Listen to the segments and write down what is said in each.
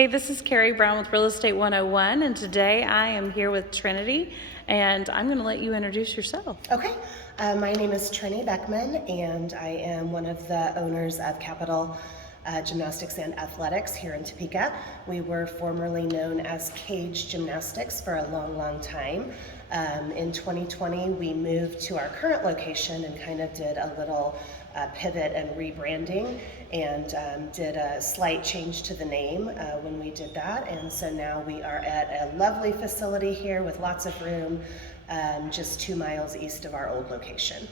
Hey, this is Karey Brown with Real Estate 101, and today I am here with Trinity, and I'm going to let you introduce yourself. Okay, my name is Triny Beckman, and I am one of the owners of Capital Gymnastics and Athletics here in Topeka. We were formerly known as Cage Gymnastics for a long time. In 2020, we moved to our current location and kind of did a little pivot and rebranding, and did a slight change to the name when we did that. And so now we are at a lovely facility here with lots of room, just 2 miles east of our old location.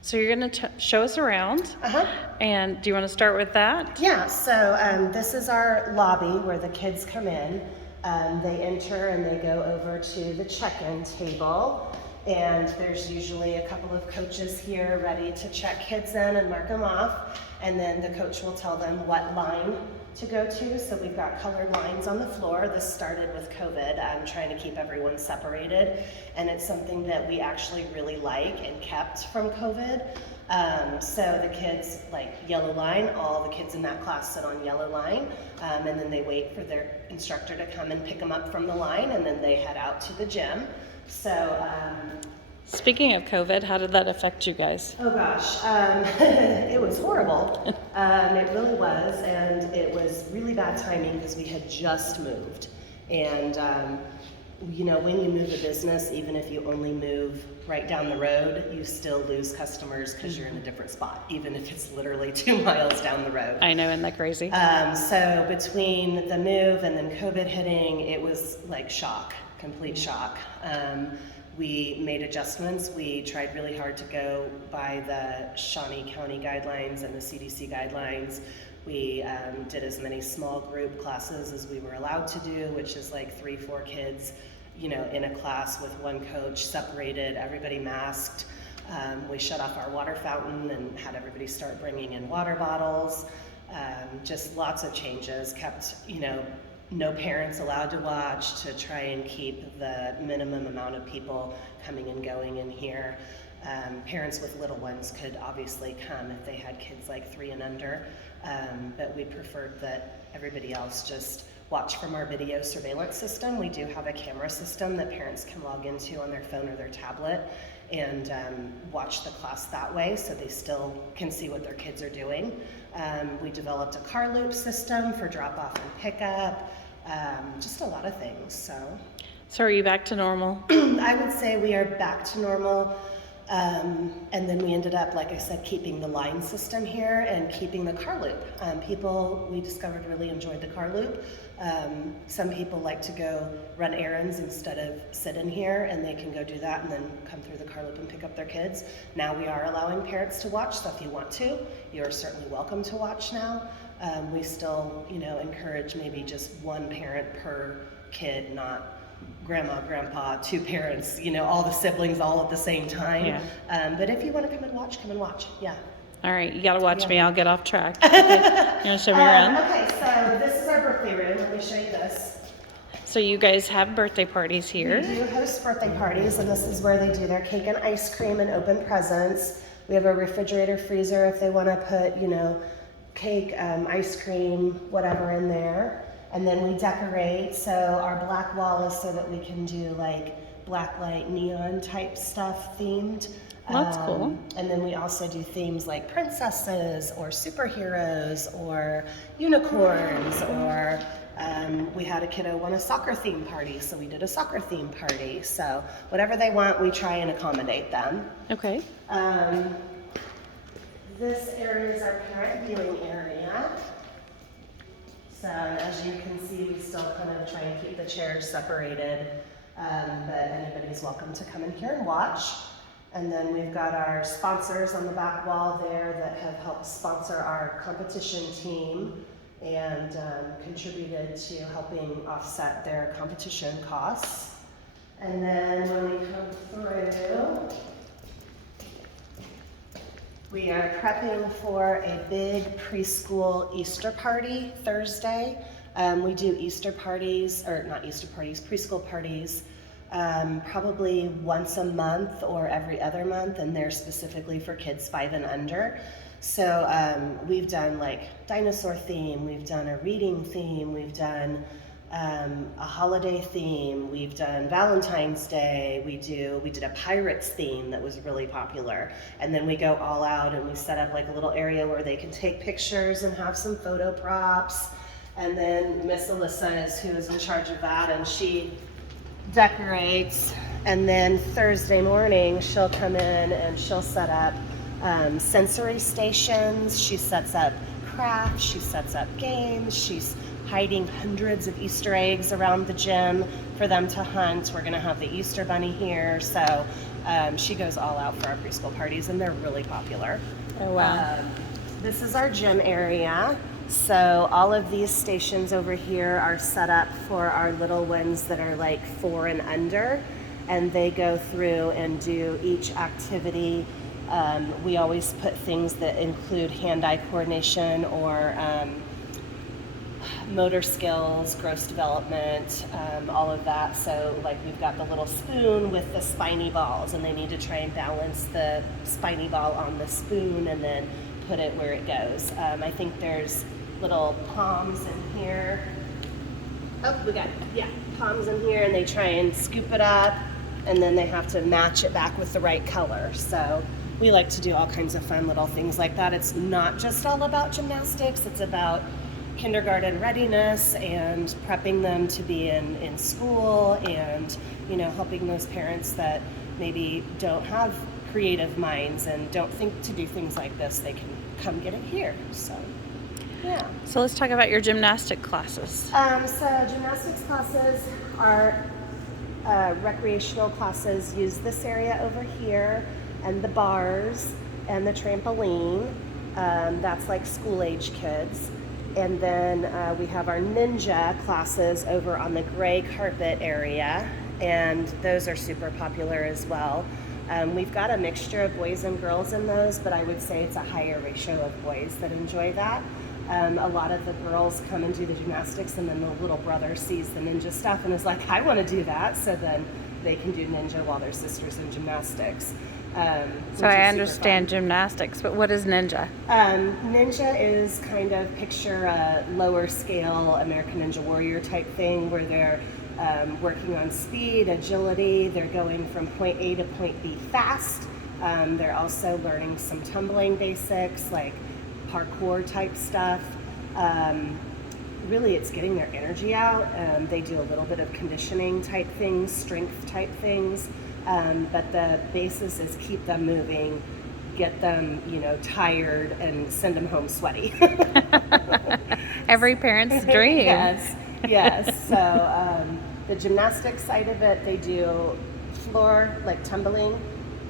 So you're going to show us around, and do you want to start with that? Yeah, so this is our lobby where the kids come in. They enter and they go over to the check-in table, and there's usually a couple of coaches here ready to check kids in and mark them off, and then the coach will tell them what line to go to. So we've got colored lines on the floor. This started with COVID, trying to keep everyone separated, and it's something that we actually really like and kept from COVID. So the kids like yellow line, all the kids in that class sit on yellow line, and then they wait for their instructor to come and pick them up from the line, and then they head out to the gym. So Speaking of COVID, how did that affect you guys? oh gosh, it was horrible. It really was, and it was really bad timing because we had just moved. And you know, when you move a business, even if you only move right down the road, you still lose customers because you're in a different spot, even if it's literally 2 miles down the road. I know, isn't that crazy? So between the move and then COVID hitting, it was like shock, complete shock. We made adjustments. We tried really hard to go by the Shawnee County guidelines and the CDC guidelines. We did as many small group classes as we were allowed to do, which is like 3-4 kids, you know, in a class with one coach, separated, everybody masked. We shut off our water fountain and had everybody start bringing in water bottles. Just lots of changes. Kept, you know, no parents allowed to watch to try and keep the minimum amount of people coming and going in here. Parents with little ones could obviously come if they had kids like 3 and under, but we preferred that everybody else just watch from our video surveillance system. We do have a camera system that parents can log into on their phone or their tablet and watch the class that way, so they still can see what their kids are doing. We developed a car loop system for drop off and pickup, just a lot of things. So are you back to normal? I would say we are back to normal. And then we ended up, like I said, keeping the line system here and keeping the car loop. People, we discovered, really enjoyed the car loop. Some people like to go run errands instead of sit in here, and they can go do that and then come through the car loop and pick up their kids. Now we are allowing parents to watch, so if you want to, you're certainly welcome to watch now. We still, you know, encourage maybe just one parent per kid, not grandma, grandpa, 2 parents, you know, all the siblings all at the same time. Yeah. But if you want to come and watch, come and watch. Yeah. All right, you got to watch me. I'll get off track. Okay. You want to show me around? Okay, so this is our birthday room. Let me show you this. So you guys have birthday parties here. We do host birthday parties, and this is where they do their cake and ice cream and open presents. We have a refrigerator freezer if they want to put, you know, cake, ice cream, whatever in there. And then we decorate, so our black wall is so that we can do like black light neon type stuff themed. That's cool. And then we also do themes like princesses or superheroes or unicorns, or we had a kiddo want a soccer theme party, so we did a soccer theme party. So whatever they want, we try and accommodate them. Okay. This area is our parent viewing area. So as you can see, we still kind of try and keep the chairs separated, but anybody's welcome to come in here and watch. And then we've got our sponsors on the back wall there that have helped sponsor our competition team and contributed to helping offset their competition costs. And then when we come through, we are prepping for a big preschool Easter party Thursday. We do Easter parties, or not Easter parties, preschool parties, probably once a month or every other month, and they're specifically for kids 5 and under. So we've done like dinosaur theme, we've done a reading theme, we've done a holiday theme, we've done Valentine's Day, we did a pirates theme that was really popular. And then we go all out and we set up like a little area where they can take pictures and have some photo props. And then Miss Alyssa is who is in charge of that, and she decorates. And then Thursday morning she'll come in and she'll set up sensory stations. She sets up crafts, she sets up games, she's hiding hundreds of Easter eggs around the gym for them to hunt. We're gonna have the Easter Bunny here, so she goes all out for our preschool parties, and they're really popular. Oh, wow. This is our gym area. So all of these stations over here are set up for our little ones that are like 4 and under, and they go through and do each activity. We always put things that include hand-eye coordination or motor skills, gross development, all of that. So like we've got the little spoon with the spiny balls, and they need to try and balance the spiny ball on the spoon and then put it where it goes. I think there's little palms in here. Oh, we got, yeah, palms in here, and they try and scoop it up, and then they have to match it back with the right color. So we like to do all kinds of fun little things like that. It's not just all about gymnastics, it's about kindergarten readiness and prepping them to be in school, and helping those parents that maybe don't have creative minds and don't think to do things like this, they can come get it here. So yeah. So let's talk about your gymnastic classes. So gymnastics classes are recreational classes. Use this area over here and the bars and the trampoline. That's like school age kids. And then we have our ninja classes over on the gray carpet area, and those are super popular as well. We've got a mixture of boys and girls in those, but I would say it's a higher ratio of boys that enjoy that. A lot of the girls come and do the gymnastics, and then the little brother sees the ninja stuff and is like, I want to do that. So then they can do ninja while their sister's in gymnastics. So I understand gymnastics, but what is ninja? Ninja is kind of picture a lower scale American Ninja Warrior type thing, where they're working on speed, agility. They're going from point A to point B fast. They're also learning some tumbling basics, like parkour type stuff. Really, it's getting their energy out. They do a little bit of conditioning type things, strength type things. But the basis is keep them moving, get them, tired, and send them home sweaty. Every parent's dream. Yes. So the gymnastics side of it, they do floor, like tumbling,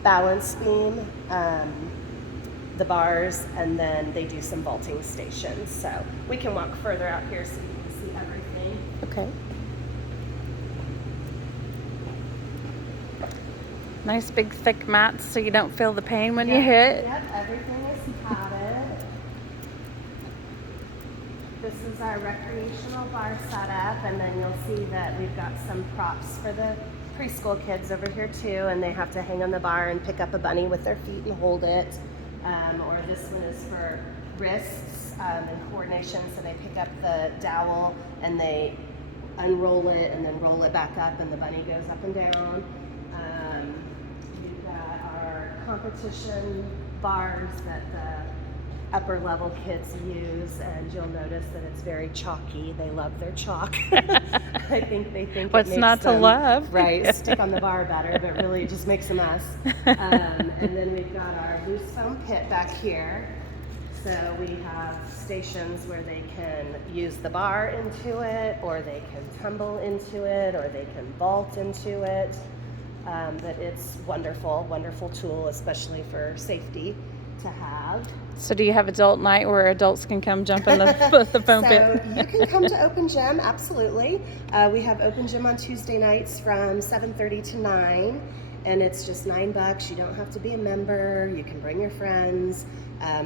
balance beam, the bars, and then they do some vaulting stations. So we can walk further out here so you can see everything. Okay. Nice big thick mats so you don't feel the pain when you hit. Yep, everything is padded. This is our recreational bar setup, and then you'll see that we've got some props for the preschool kids over here too, and they have to hang on the bar and pick up a bunny with their feet and hold it. Or this one is for wrists and coordination, so they pick up the dowel and they unroll it and then roll it back up, and the bunny goes up and down. We've got our competition bars that the upper level kids use, and you'll notice that it's very chalky. They love their chalk. I think they think what's it makes not to them, love? Right, stick on the bar better, but really it just makes a mess. And then we've got our loose foam pit back here. So we have stations where they can use the bar into it, or they can tumble into it, or they can vault into it. But it's wonderful, wonderful tool, especially for safety to have. So do you have adult night where adults can come jump in the foam pit? So you can come to open gym, absolutely. We have open gym on Tuesday nights from 7:30 to 9, and it's just $9. You don't have to be a member. You can bring your friends.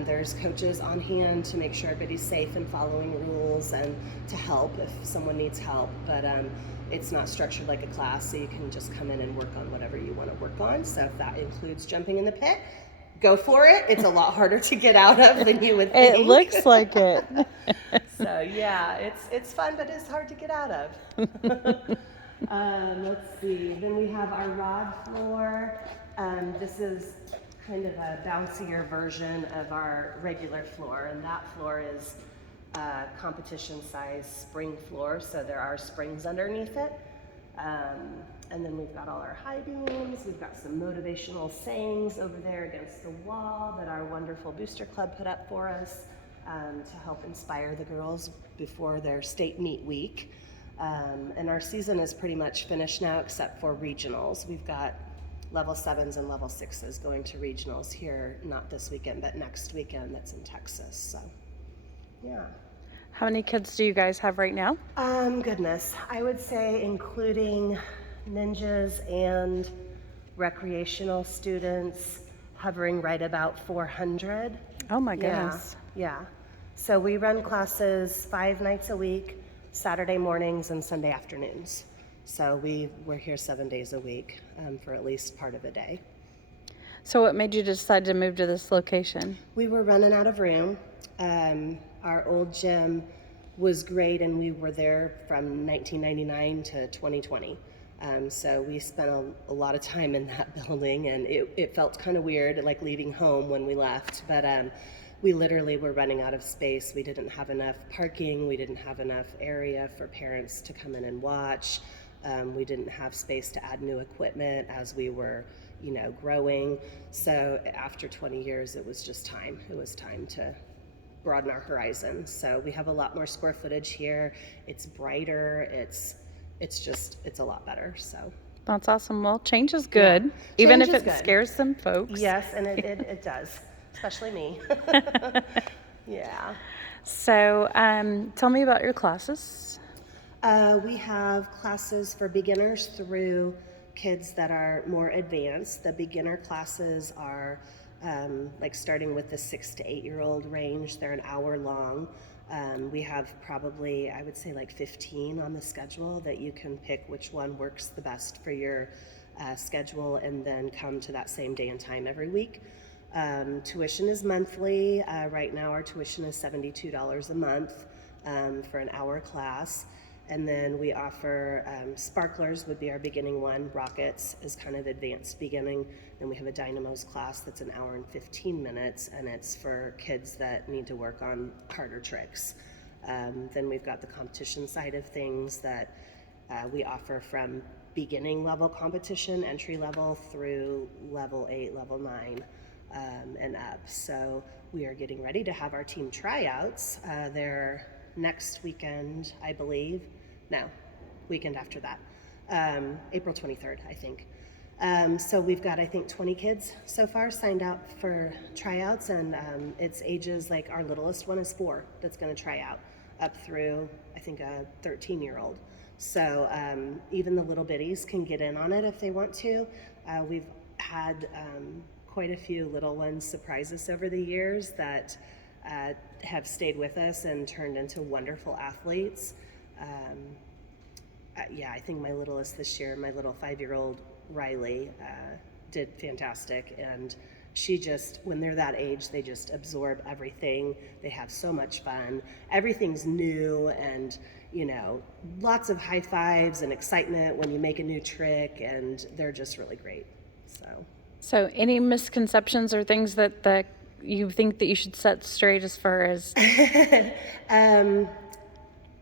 There's coaches on hand to make sure everybody's safe and following rules, and to help if someone needs help. But it's not structured like a class, so you can just come in and work on whatever you want to work on. So if that includes jumping in the pit, go for it. It's a lot harder to get out of than you would think. It looks like it. So yeah, it's fun, but it's hard to get out of. Let's see. Then we have our rod floor. This is kind of a bouncier version of our regular floor, and that floor is competition size spring floor, so there are springs underneath it. And then we've got all our high beams. We've got some motivational sayings over there against the wall that our wonderful booster club put up for us to help inspire the girls before their state meet week. And our season is pretty much finished now except for regionals. We've got level 7s and level 6s going to regionals here, not this weekend, but next weekend. That's in Texas. So, yeah. How many kids do you guys have right now? Goodness, I would say including ninjas and recreational students, hovering right about 400. Oh my goodness. Yeah. So we run classes 5 nights a week, Saturday mornings and Sunday afternoons. So we're here 7 days a week for at least part of a day. So what made you decide to move to this location? We were running out of room. Our old gym was great, and we were there from 1999 to 2020. So we spent a lot of time in that building, and it felt kind of weird, like leaving home when we left. But we literally were running out of space. We didn't have enough parking. We didn't have enough area for parents to come in and watch. We didn't have space to add new equipment as we were, growing. So after 20 years, it was just time. It was time to broaden our horizon. So we have a lot more square footage here. It's brighter. It's a lot better. So That's awesome. Well, change is good, Yeah. even Change if is it good. scares some folks. yes, and it does, especially me. Yeah. So tell me about your classes. We have classes for beginners through kids that are more advanced. The beginner classes are like starting with the 6 to 8-year-old range. They're an hour long. We have probably, I would say, like 15 on the schedule that you can pick which one works the best for your schedule and then come to that same day and time every week. Tuition is monthly. Right now our tuition is $72 a month for an hour class. And then we offer sparklers would be our beginning one. Rockets is kind of advanced beginning. Then we have a dynamos class that's an hour and 15 minutes, and it's for kids that need to work on harder tricks. Then we've got the competition side of things that we offer from beginning level competition, entry level, through level 8, level 9, and up. So we are getting ready to have our team tryouts. They're next weekend, I believe. No, weekend after that. April 23rd, I think. So we've got, I think, 20 kids so far signed up for tryouts, and it's ages like our littlest one is 4 that's going to try out, up through, I think, a 13-year-old. So even the little bitties can get in on it if they want to. We've had quite a few little ones surprise us over the years that have stayed with us and turned into wonderful athletes. I think my littlest this year, my little 5-year-old Riley, did fantastic, and she just, when they're that age, they just absorb everything. They have so much fun. Everything's new, and lots of high fives and excitement when you make a new trick, and they're just really great. So any misconceptions or things that you think that you should set straight as far as?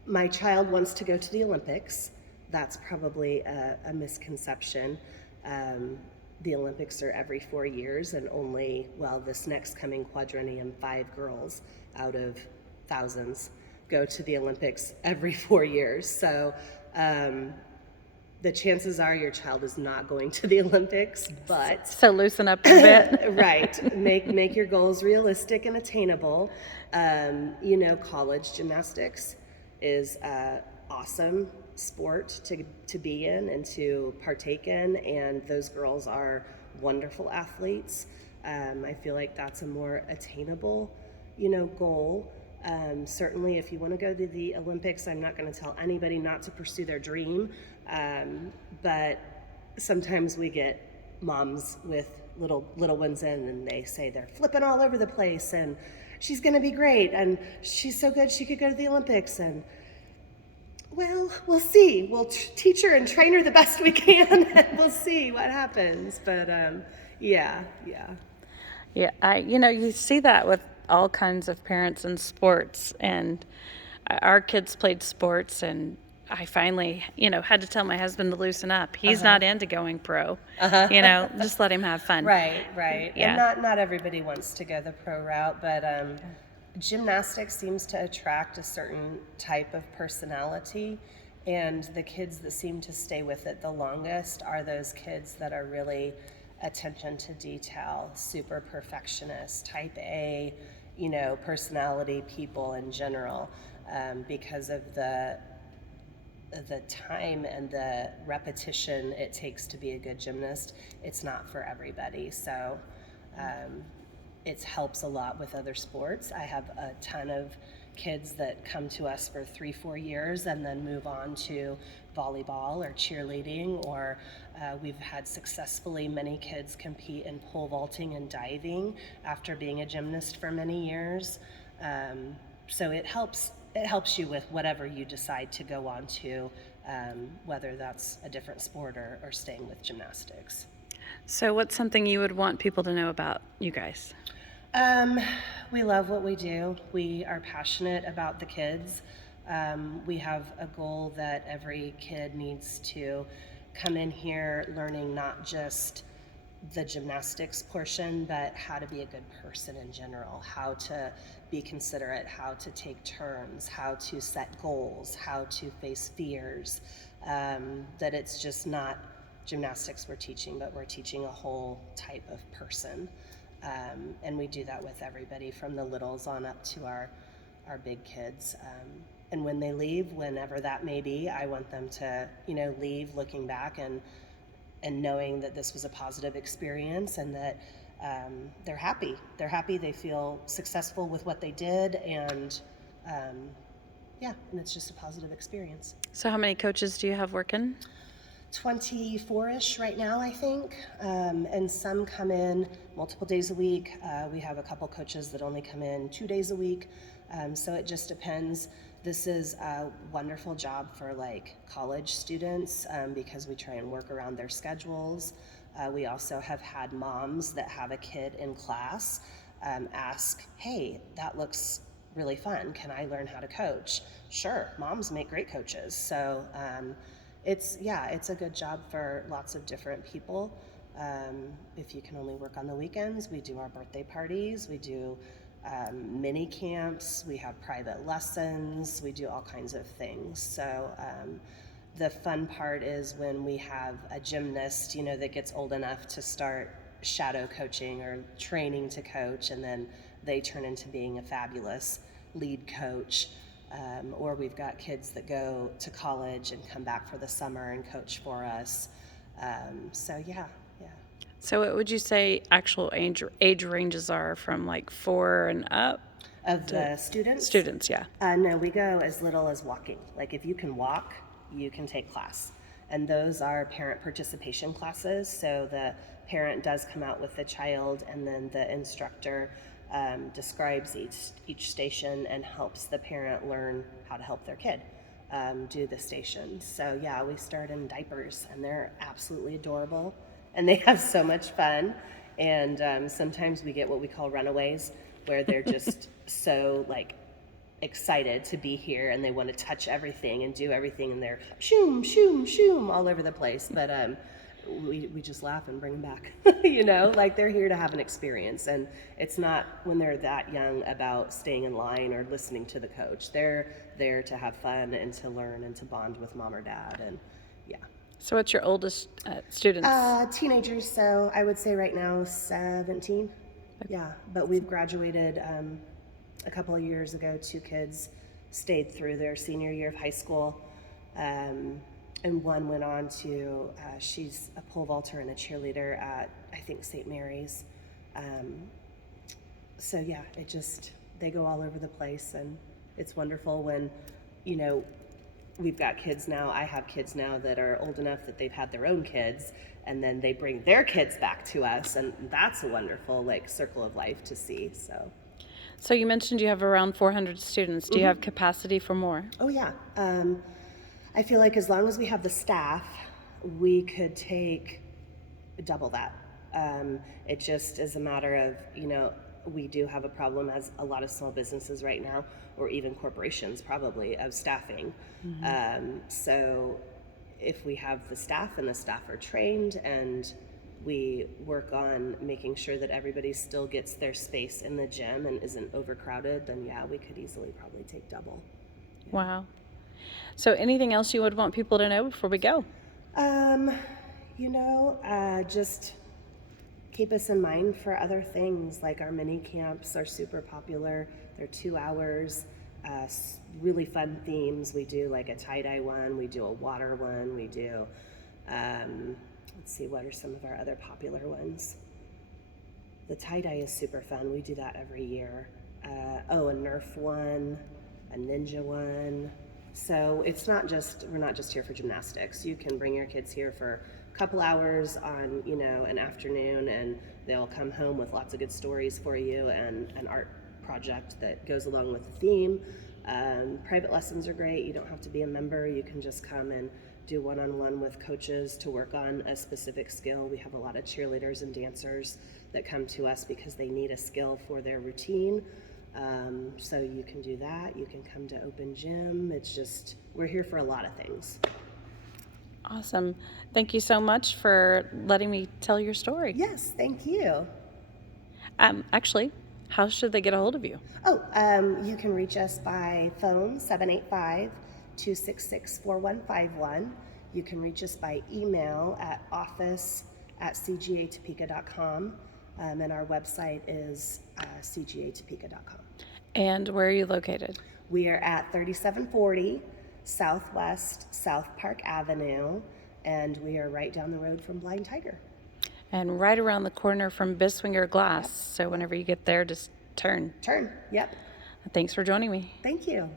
My child wants to go to the Olympics. That's probably a misconception. The Olympics are every 4 years, and only, this next coming quadrennium, 5 girls out of thousands go to the Olympics every 4 years. So the chances are your child is not going to the Olympics, but... So loosen up a bit. Right. Make your goals realistic and attainable. College gymnastics is an awesome sport to be in and to partake in, and those girls are wonderful athletes. I feel like that's a more attainable, goal. Certainly if you want to go to the Olympics, I'm not going to tell anybody not to pursue their dream, but sometimes we get moms with little ones in, and they say they're flipping all over the place, and she's going to be great, and she's so good she could go to the Olympics. And well, we'll see. We'll teach her and train her the best we can, and we'll see what happens. But yeah. Yeah, you see that with all kinds of parents in sports, and our kids played sports, and I finally, had to tell my husband to loosen up. He's not into going pro. Just let him have fun. Right. Yeah. And not everybody wants to go the pro route, but gymnastics seems to attract a certain type of personality, and the kids that seem to stay with it the longest are those kids that are really attention to detail, super perfectionist, type A, personality people in general, because of the time and the repetition it takes to be a good gymnast. It's not for everybody. So it helps a lot with other sports. I have a ton of kids that come to us for 3-4 years and then move on to volleyball or cheerleading, or we've had successfully many kids compete in pole vaulting and diving after being a gymnast for many years. So it helps you with whatever you decide to go on to, whether that's a different sport or staying with gymnastics. So what's something you would want people to know about you guys? We love what we do. We are passionate about the kids. We have a goal that every kid needs to come in here learning not just the gymnastics portion, but how to be a good person in general, how to be considerate, how to take turns, how to set goals, how to face fears, that it's just not gymnastics we're teaching, but we're teaching a whole type of person. And we do that with everybody from the littles on up to our big kids. And when they leave, whenever that may be, I want them to, leave looking back and knowing that this was a positive experience, and that they're happy. They're happy, they feel successful with what they did, and and it's just a positive experience. So how many coaches do you have working? 24-ish right now, I think, and some come in multiple days a week. We have a couple coaches that only come in 2 days a week, so it just depends. This is a wonderful job for college students, because we try and work around their schedules. We also have had moms that have a kid in class ask, hey, that looks really fun. Can I learn how to coach? Sure, moms make great coaches. So it's a good job for lots of different people. If you can only work on the weekends, we do our birthday parties, we do mini camps, we have private lessons, we do all kinds of things. So the fun part is when we have a gymnast, that gets old enough to start shadow coaching or training to coach, and then they turn into being a fabulous lead coach. Or we've got kids that go to college and come back for the summer and coach for us. So what would you say actual age ranges are from 4 and up? Of the students? Students, yeah. No, we go as little as walking. If you can walk, you can take class. And those are parent participation classes. So the parent does come out with the child, and then the instructor describes each station and helps the parent learn how to help their kid do the station. So we start in diapers, and they're absolutely adorable, and they have so much fun. And sometimes we get what we call runaways, where they're just so excited to be here, and they want to touch everything and do everything, and they're shoom, shoom, shoom all over the place. But we just laugh and bring them back. They're here to have an experience, and it's not when they're that young about staying in line or listening to the coach. They're there to have fun and to learn and to bond with mom or dad. And So what's your oldest students? Teenagers, so I would say right now 17. Yeah, but we've graduated a couple of years ago. 2 kids stayed through their senior year of high school, and one went on to, she's a pole vaulter and a cheerleader at, I think, St. Mary's. They go all over the place, and it's wonderful when, we've got kids now. I have kids now that are old enough that they've had their own kids, and then they bring their kids back to us, and that's a wonderful like circle of life to see. So you mentioned you have around 400 students. Do you have capacity for more? Oh yeah. I feel like as long as we have the staff, we could take double that. It just is a matter of, we do have a problem, as a lot of small businesses right now, or even corporations probably, of staffing. So if we have the staff and the staff are trained, and we work on making sure that everybody still gets their space in the gym and isn't overcrowded, then yeah, we could easily probably take double. Wow. So anything else you would want people to know before we go? Just keep us in mind for other things. Like our mini camps are super popular. They're 2 hours, really fun themes. We do like a tie-dye one, we do a water one, we do, let's see, what are some of our other popular ones? The tie-dye is super fun. We do that every year. A Nerf one, a ninja one. So we're not just here for gymnastics. You can bring your kids here for a couple hours on, an afternoon, and they'll come home with lots of good stories for you and an art project that goes along with the theme. Private lessons are great. You don't have to be a member. You can just come and do one-on-one with coaches to work on a specific skill. We have a lot of cheerleaders and dancers that come to us because they need a skill for their routine. So you can do that. You can come to open gym. It's just, we're here for a lot of things. Awesome. Thank you so much for letting me tell your story. Yes, thank you. Actually, how should they get a hold of you? You can reach us by phone, 785-266-4151. You can reach us by email at office@cgatopeka.com. And our website is cgatopeka.com. And where are you located? We are at 3740 Southwest South Park Avenue, and we are right down the road from Blind Tiger. And right around the corner from Biswinger Glass. So whenever you get there, just turn. Yep. Thanks for joining me. Thank you.